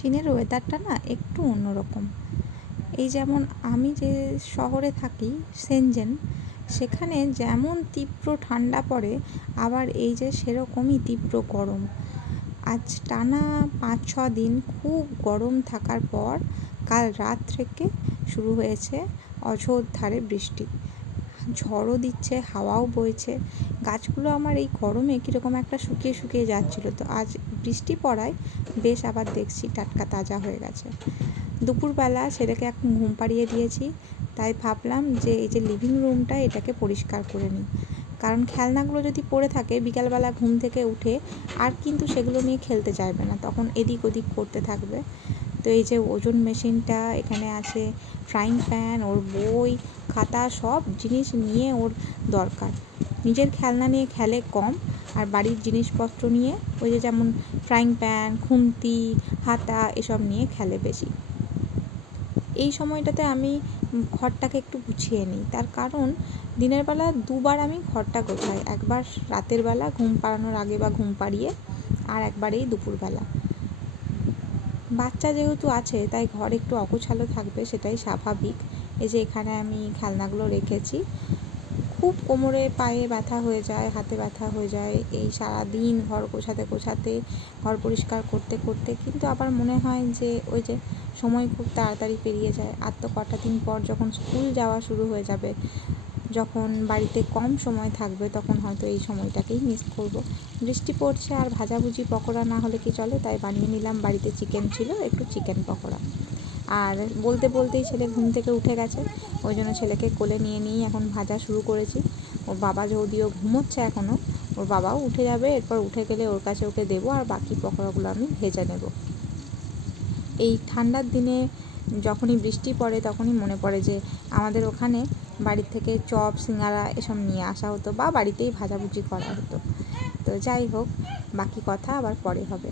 চীনের ওয়েদারটা না একটু অন্যরকম। এই যেমন আমি যে শহরে থাকি সেনজেন, সেখানে যেমন তীব্র ঠান্ডা পড়ে, আবার এই যে সেরকমই তীব্র গরম। আজ টানা 5-6 দিন খুব গরম থাকার পর কাল রাত থেকে শুরু হয়েছে অঝোরধারে বৃষ্টি। ঝড়ও দিচ্ছে, হাওয়াও বইছে। গাছগুলো আমার এই গরমে কীরকম একটা শুকিয়ে শুকিয়ে যাচ্ছিল, তো আজ বৃষ্টি পড়ায় বেশ আবার দেখছি টাটকা তাজা হয়ে গেছে। দুপুরবেলা ছেলেকে এখন ঘুম পাড়িয়ে দিয়েছি, তাই ভাবলাম যে এই যে লিভিং রুমটা এটাকে পরিষ্কার করে নিই, কারণ খেলনাগুলো যদি পড়ে থাকে বিকালবেলা ঘুম থেকে উঠে আর কিন্তু সেগুলো নিয়ে খেলতে চাইবে না, তখন এদিক ওদিক করতে থাকবে। তো এই যে ওজন মেশিনটা এখানে আছে, ফ্রাইং প্যান, ওর বই খাতা সব জিনিস নিয়ে ওর দরকার। নিজের খেলনা নিয়ে খেলে কম, আর বাড়ির জিনিসপত্র নিয়ে ওই যে যেমন ফ্রাইং প্যান, খুন্তি, হাতা এসব নিয়ে খেলে বেশি। এই সময়টাতে আমি ঘরটাকে একটু গুছিয়ে নিই, তার কারণ দিনের বেলা দুবার আমি ঘরটা গোছাই, একবার রাতের বেলা ঘুম পাড়ানোর আগে বা ঘুম পাড়িয়ে, আর একবার এই দুপুরবেলা। বাচ্চা যেহেতু আছে তাই ঘর একটু অগোছালো থাকবে, সেটাই স্বাভাবিক। এই যে এখানে আমি খেলনাগুলো রেখেছি, খুব কোমরে পায়ে ব্যথা হয়ে যায়, হাতে ব্যথা হয়ে যায় এই সারাদিন ঘর গোছাতে গোছাতে, ঘর পরিষ্কার করতে করতে। কিন্তু আবার মনে হয় যে ওই যে সময় খুব তাড়াতাড়ি পেরিয়ে যায়। আর তো কটা দিন পর যখন স্কুল যাওয়া শুরু হয়ে যাবে, যখন বাড়িতে কম সময় থাকবে, তখন হয়তো এই সময়টাকেই মিস করব। বৃষ্টি পড়ছে আর ভাজাভুজি পকোড়া না হলে কি চলে, তাই বানিয়ে নিলাম। বাড়িতে চিকেন ছিল, একটু চিকেন পকোড়া। আর বলতে বলতেই ছেলে ঘুম থেকে উঠে গেছে, ওই জন্য ছেলেকে কোলে নিয়ে নিয়েই এখন ভাজা শুরু করেছি। ওর বাবা যদিও ঘুমোচ্ছে এখনও, ওর বাবাও উঠে যাবে, এরপর উঠে গেলে ওর কাছে ওকে দেবো, আর বাকি পকোড়াগুলো আমি ভেজে নেব। এই ঠান্ডার দিনে যখনই বৃষ্টি পড়ে তখনই মনে পড়ে যে আমাদের ওখানে বাড়ির থেকে চপ, সিঙ্গারা এসব নিয়ে আসা হতো, বা বাড়িতেই ভাজাভুজি করা হতো। তো যাই হোক, বাকি কথা আবার পরে হবে।